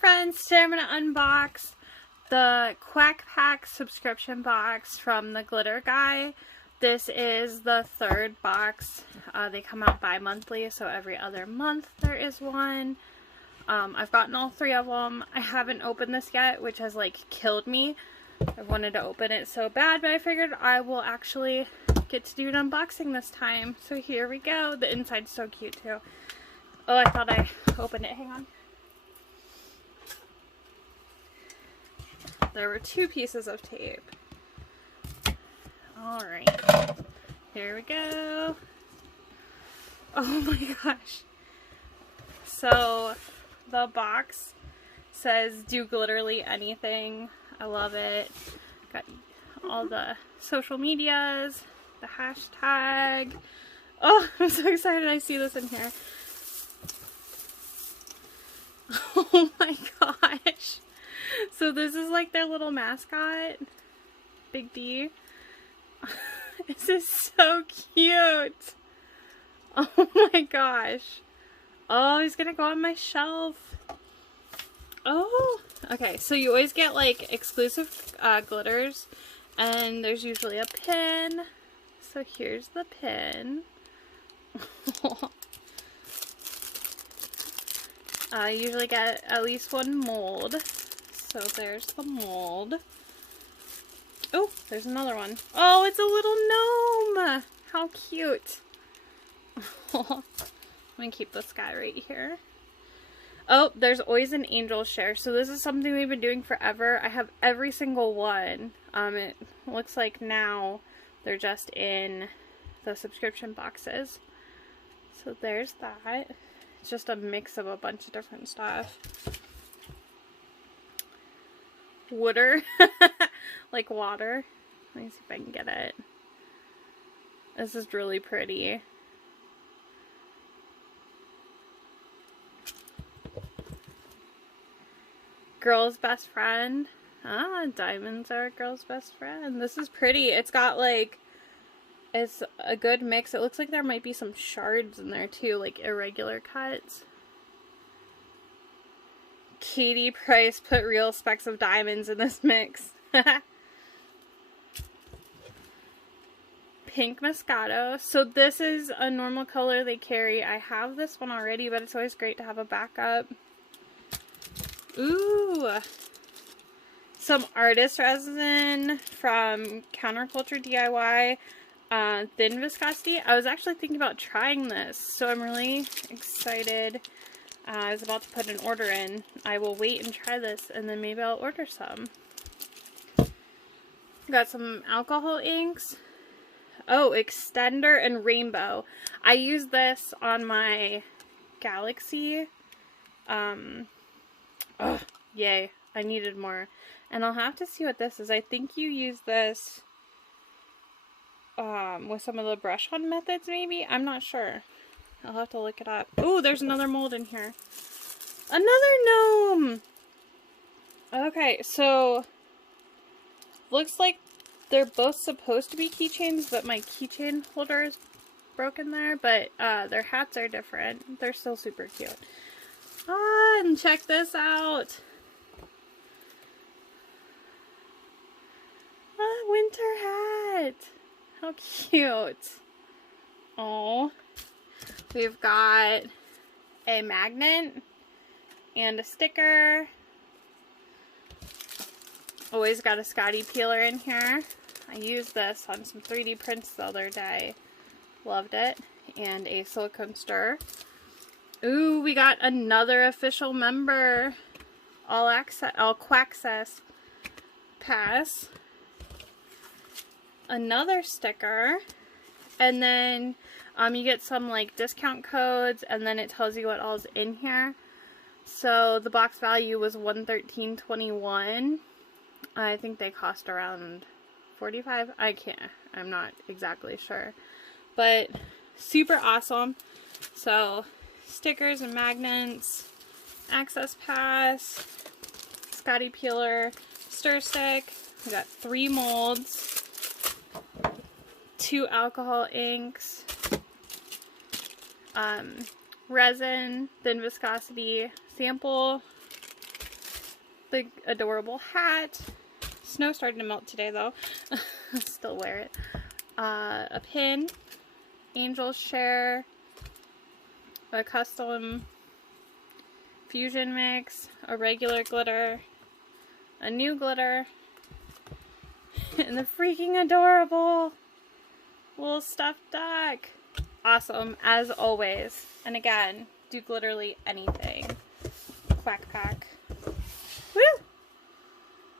friends, today I'm going to unbox the Quack Pack subscription box from the Glitter Guy. This is the third box. They come out bi-monthly, so every other month there is one. I've gotten all three of them. I haven't opened this yet, which has like killed me. I wanted to open it so bad, but I figured I will actually get to do an unboxing this time. So here we go. The inside's so cute too. Oh, I thought I opened it. Hang on. There were two pieces of tape. Alright. Here we go. Oh my gosh. So, the box says do glitterly anything. I love it. Got all the social medias, the hashtag. Oh, I'm so excited I see this in here. Oh my gosh. So this is like their little mascot, Big D. This is so cute. Oh my gosh. Oh, he's gonna go on my shelf. Oh, okay. So you always get like exclusive glitters, and there's usually a pin. So here's the pin. I usually get at least one mold. So there's the mold. Oh, there's another one. Oh, it's a little gnome! How cute. I'm gonna keep this guy right here. Oh, there's always an angel share. So this is something we've been doing forever. I have every single one. It looks like now they're just in the subscription boxes. So there's that. It's just a mix of a bunch of different stuff. Water. Like water. Let me see if I can get it. This is really pretty. Girl's best friend. Ah, diamonds are a girl's best friend. This is pretty. It's got like, it's a good mix. It looks like there might be some shards in there too, like irregular cuts. Katie Price put real specks of diamonds in this mix. Pink Moscato. So this is a normal color they carry. I have this one already, but it's always great to have a backup. Ooh. Some artist resin from Counterculture DIY. Thin viscosity. I was actually thinking about trying this, so I'm really excited. I was about to put an order in. I will wait and try this, and then maybe I'll order some. Got some alcohol inks. Oh, extender and rainbow. I use this on my Galaxy. Oh, yay. I needed more. And I'll have to see what this is. I think you use this with some of the brush on methods, maybe? I'm not sure. I'll have to look it up. Ooh, there's another mold in here. Another gnome! Okay, so looks like they're both supposed to be keychains, but my keychain holder is broken there, but their hats are different. They're still super cute. Ah, and check this out. Ah, winter hat. How cute. Oh. We've got a magnet and a sticker. Always got a Scotty peeler in here. I used this on some 3D prints the other day. Loved it. And a silicone stir. Ooh, we got another official member. All Quaccess Pass. Another sticker. And then you get some like discount codes, and then it tells you what all's in here. So the box value was $113.21. I think they cost around $45. I'm not exactly sure. But super awesome. So stickers and magnets, access pass, Scotty peeler, stir stick. We got 3 molds, 2 alcohol inks, resin, thin viscosity sample, big adorable hat. Snow started to melt today though. Still wear it. A pin, Angel Share, a custom fusion mix, a regular glitter, a new glitter, and the freaking adorable little stuffed duck. Awesome, as always. And again, do glitterly anything. Quack Pack.